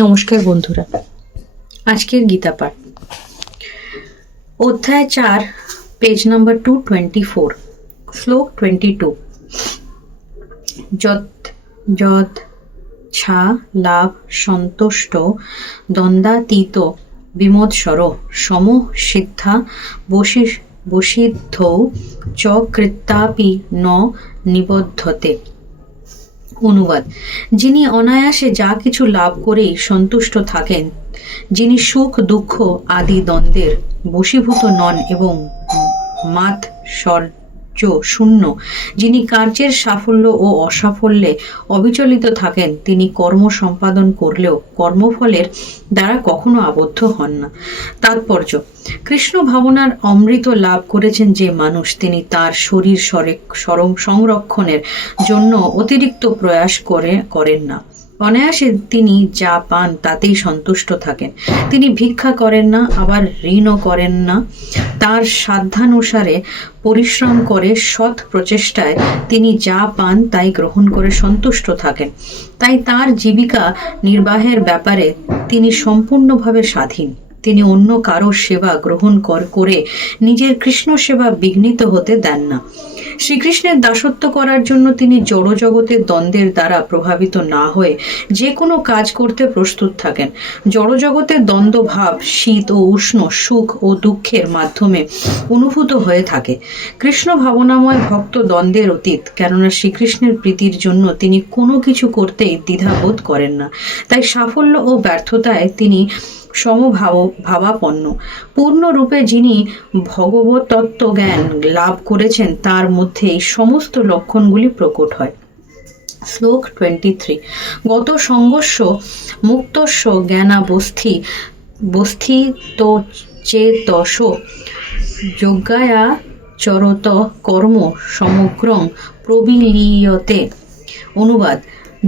নমস্কার বন্ধুরা, আজকের গীতা পাঠ অধ্যায় 4, পেজ নাম্বার 224, শ্লোক 22। যৎ যৎ ছা লাভ সন্তুষ্ট দ্বন্দ্বাতীত বিমোদস্বর সম সিদ্ধা বসিদ্ধৌ চ কৃত্যাপি ন নিবদ্ধতে। অনুবাদ: যিনি অনায়াসে যা কিছু লাভ করেই সন্তুষ্ট থাকেন, যিনি সুখ দুঃখ আদি দ্বন্দ্বের বশীভূত নন এবং মাৎসর্য শূন্য, যিনি কার্যের সাফল্য ও অসাফল্যে অবিচলিত থাকেন, তিনি কর্ম সম্পাদন করলেও কর্মফলের দ্বারা কখনো আবদ্ধ হন না। তাৎপর্য: কৃষ্ণ ভাবনার অমৃত লাভ করেছেন যে মানুষ, তিনি তার শরীর সংরক্ষণের জন্য অতিরিক্ত প্রয়াস করেন না। অনায়াসে তিনি যা পান তাতেই সন্তুষ্ট থাকেন। তিনি ভিক্ষা করেন না, আবার ঋণও করেন না। তার সাধ্যানুসারে পরিশ্রম করে সৎ প্রচেষ্টায় তিনি যা পান তাই গ্রহণ করে সন্তুষ্ট থাকেন। তাই তার জীবিকা নির্বাহের ব্যাপারে তিনি সম্পূর্ণভাবে স্বাধীন। তিনি অন্য কারো সেবা গ্রহণ করে নিজের কৃষ্ণ সেবা বিঘ্নিত হতে দেন না। শ্রীকৃষ্ণের দাসত্ব করার জন্য তিনি জড়জগতের দ্বন্দ্বের দ্বারা প্রভাবিত না হয়ে যে কোনো কাজ করতে প্রস্তুত থাকেন। জড়জগতের দ্বন্দ্ব ভাব শীত ও উষ্ণ, সুখ ও দুঃখের মাধ্যমে অনুভূত হয়ে থাকে। কৃষ্ণ ভাবনাময় ভক্ত দ্বন্দ্বের অতীত, কেননা শ্রীকৃষ্ণের প্রীতির জন্য তিনি কোনো কিছু করতেই দ্বিধাবোধ করেন না। তাই সাফল্য ও ব্যর্থতায় তিনি সমভাবাপন্ন। পূর্ণরূপে যিনি ভগবত তত্ত্ব জ্ঞান লাভ করেছেন, তার মধ্যে এই সমস্ত লক্ষণগুলি প্রকট হয়। শ্লোক 23। গত সংঘর্ষ মুক্তস্য জ্ঞানাবস্থিত চেতস যজ্ঞায়া চরত কর্ম সমগ্রং প্রবিলীয়তে। অনুবাদ: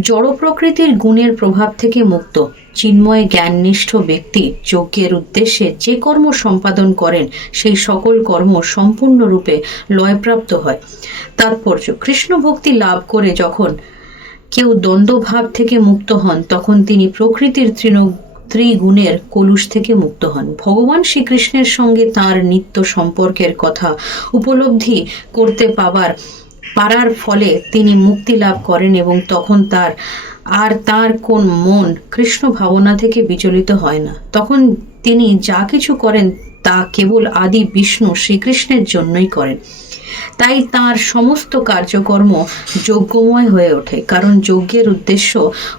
জড় প্রকৃতির গুণের প্রভাব থেকে মুক্ত চিন্ময় জ্ঞাননিষ্ঠ ব্যক্তি যজ্ঞের উদ্দেশ্যে যে কর্ম সম্পাদন করেন, সেই সকল কর্ম সম্পূর্ণরূপে লয়প্রাপ্ত হয়। তাৎপর্য: কৃষ্ণ ভক্তি লাভ করে যখন কেউ দ্বন্দ্বভাব থেকে মুক্ত হন, তখন তিনি প্রকৃতির ত্রিগুণের কলুষ থেকে মুক্ত হন। ভগবান শ্রীকৃষ্ণের সঙ্গে তার নিত্য সম্পর্কের কথা উপলব্ধি করতে পারার ফলে তিনি মুক্তি লাভ করেন এবং তখন তার কোন মন কৃষ্ণ ভাবনা থেকে বিচলিত হয় না। তখন তিনি যা কিছু করেন তা কেবল আদি বিষ্ণু শ্রীকৃষ্ণের জন্যই করেন। তাই তার সমস্ত কার্যকর্ম যজ্ঞময় হয়ে ওঠে, কারণ যজ্ঞের উদ্দেশ্য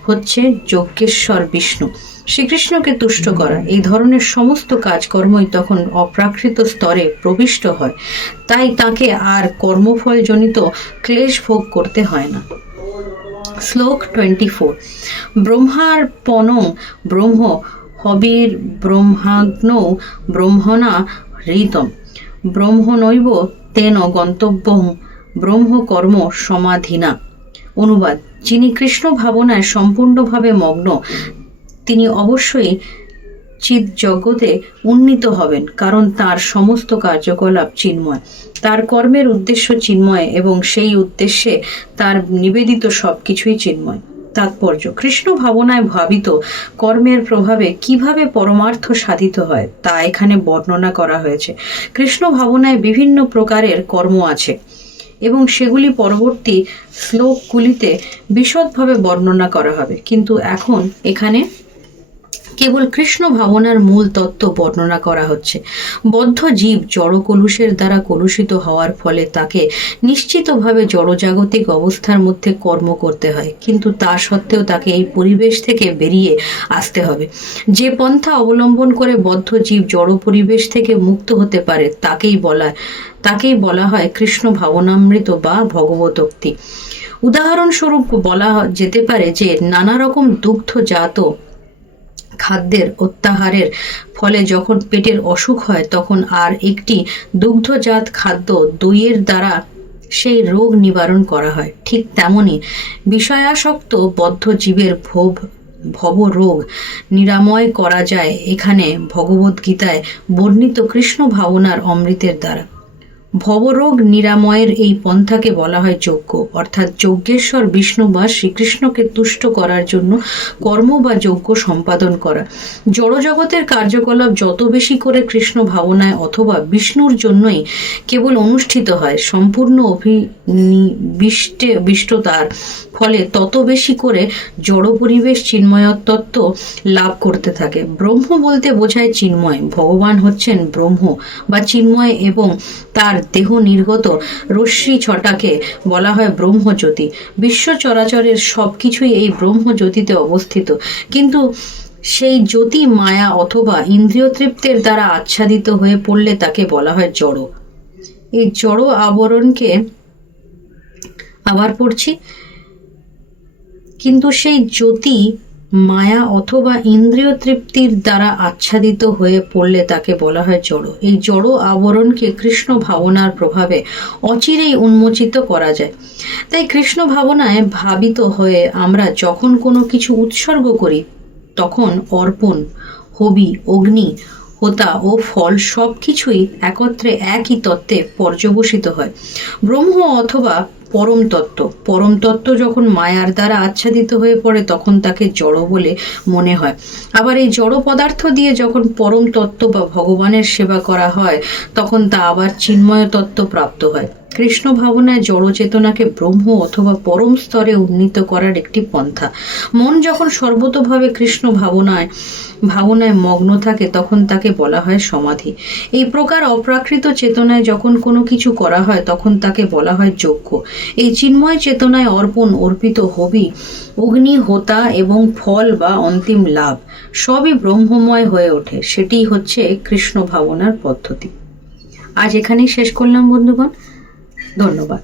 হচ্ছে যজ্ঞেশ্বর বিষ্ণু শ্রীকৃষ্ণকে তুষ্ট করা। এই ধরনের সমস্ত কাজকর্মই তখন অপ্রাকৃত স্তরে প্রবিষ্ট হয়। তাই তাকে আর কর্মফলজনিত ক্লেশ ভোগ করতে হয় না। শ্লোক 24। ব্রহ্মার্পণং ব্রহ্ম হবির ব্রহ্মাগ্নৌ ব্রহ্মণা হৃতম ব্রহ্মণৈব তেন গন্তব্যং ব্রহ্মকর্ম সমাধিনা। অনুবাদ: যিনি কৃষ্ণ ভাবনায় সম্পূর্ণভাবে মগ্ন, তিনি অবশ্যই চিৎজগতে উন্নীত হবেন, কারণ তার সমস্ত কার্যকলাপ চিন্ময়। তার কর্মের উদ্দেশ্য চিন্ময় এবং সেই উদ্দেশ্যে তার নিবেদিত সবকিছুই চিন্ময়। তাৎপর্য: কৃষ্ণ ভাবনায় ভাবিত কর্মের প্রভাবে কিভাবে পরমার্থ সাধিত হয় তা এখানে বর্ণনা করা হয়েছে। কৃষ্ণ ভাবনায় বিভিন্ন প্রকারের কর্ম আছে এবং সেগুলি পরবর্তী শ্লোকগুলিতে বিশদভাবে বর্ণনা করা হবে, কিন্তু এখন এখানে কেবল কৃষ্ণ ভাবনার মূল তত্ত্ব বর্ণনা করা হচ্ছে। বদ্ধ জীব জড় কলুষের দ্বারা কলুষিত হওয়ার ফলে তাকে নিশ্চিতভাবে জড়জাগতিক অবস্থার মধ্যে কর্ম করতে হয়, কিন্তু তা সত্ত্বেও তাকে এই পরিবেশ থেকে বেরিয়ে আসতে হবে। যে পন্থা অবলম্বন করে বদ্ধ জীব জড় পরিবেশ থেকে মুক্ত হতে পারে তাকেই বলা হয় কৃষ্ণ ভাবনামৃত বা ভগবতোক্তি। উদাহরণস্বরূপ বলা যেতে পারে যে নানা রকম দুগ্ধজাত খাদ্যের অত্যাহারের ফলে যখন পেটের অসুখ হয়, তখন আর একটি দুগ্ধজাত খাদ্য দইয়ের দ্বারা সেই রোগ নিবারণ করা হয়। ঠিক তেমনি বিষয়াসক্ত বদ্ধ জীবের ভবরোগ নিরাময় করা যায় এখানে ভগবদ্গীতায় বর্ণিত কৃষ্ণ ভাবনার অমৃতের দ্বারা। ভবরোগ নিরাময়ের এই পন্থাকে বলা হয় যজ্ঞ, অর্থাৎ যজ্ঞেশ্বর বিষ্ণু বা শ্রীকৃষ্ণকে তুষ্ট করার জন্য কর্ম বা যজ্ঞ সম্পাদন করা। জড়জগতের কার্যকলাপ যত বেশি করে কৃষ্ণ ভাবনায় অথবা বিষ্ণুর জন্যই কেবল অনুষ্ঠিত হয়, সম্পূর্ণ অভিনিবিষ্টতার ফলে তত বেশি করে জড় পরিবেশ চিন্ময়তত্ত্ব লাভ করতে থাকে। ব্রহ্ম বলতে বোঝায় চিন্ময়, ভগবান হচ্ছেন ব্রহ্ম বা চিন্ময়, এবং তার দেহ নির্গত রশ্মি ছটাকে বলা হয় ব্রহ্মজ্যোতি। বিশ্ব চরাচরের সব কিছুই এই ব্রহ্মজ্যোতিতে অবস্থিত, কিন্তু সেই জ্যোতি মায়া অথবা ইন্দ্রিয় তৃপ্তের দ্বারা আচ্ছাদিত হয়ে পড়লে তাকে বলা হয় জড়। এই জড় আবরণকে আবার পড়ছি, কিন্তু সেই জ্যোতি মায়া অথবা ইন্দ্রিয় তৃপ্তির দ্বারা আচ্ছাদিত হয়ে পড়লে তাকে বলা হয় জড়। এই জড় আবরণকে কৃষ্ণ ভাবনার প্রভাবে অচিরেই উন্মোচিত করা যায়। তাই কৃষ্ণ ভাবনায় ভাবিত হয়ে আমরা যখন কোনো কিছু উৎসর্গ করি, তখন অর্পণ, হবি, অগ্নি, হোতা ও ফল সব কিছুই একত্রে একই তত্ত্বে পর্যবসিত হয়। ব্রহ্ম অথবা পরম তত্ত্ব যখন মায়ার দ্বারা আচ্ছাদিত হয়ে পড়ে, তখন তাকে জড় বলে মনে হয়। আবার এই জড় পদার্থ দিয়ে যখন পরম তত্ত্ব বা ভগবানের সেবা করা হয়, তখন তা আবার চিন্ময় তত্ত্ব প্রাপ্ত হয়। কৃষ্ণ ভাবনায় জড় চেতনাকে ব্রহ্ম অথবা পরম স্তরে উন্নীত করার একটি পন্থা। মন যখন সর্বতোভাবে কৃষ্ণ ভাবনায় মগ্ন থাকে, তখন তাকে বলা হয় সমাধি। এই প্রকার অপ্রাকৃত চেতনায় যখন কোনো কিছু করা হয়, তখন তাকে বলা হয় যজ্ঞ। এই চিন্ময় চেতনায় অর্পিত হবি, অগ্নি, হোতা এবং ফল বা অন্তিম লাভ সবই ব্রহ্মময় হয়ে ওঠে। সেটিই হচ্ছে কৃষ্ণ ভাবনার পদ্ধতি। আজ এখানেই শেষ করলাম বন্ধুগণ, ধন্যবাদ।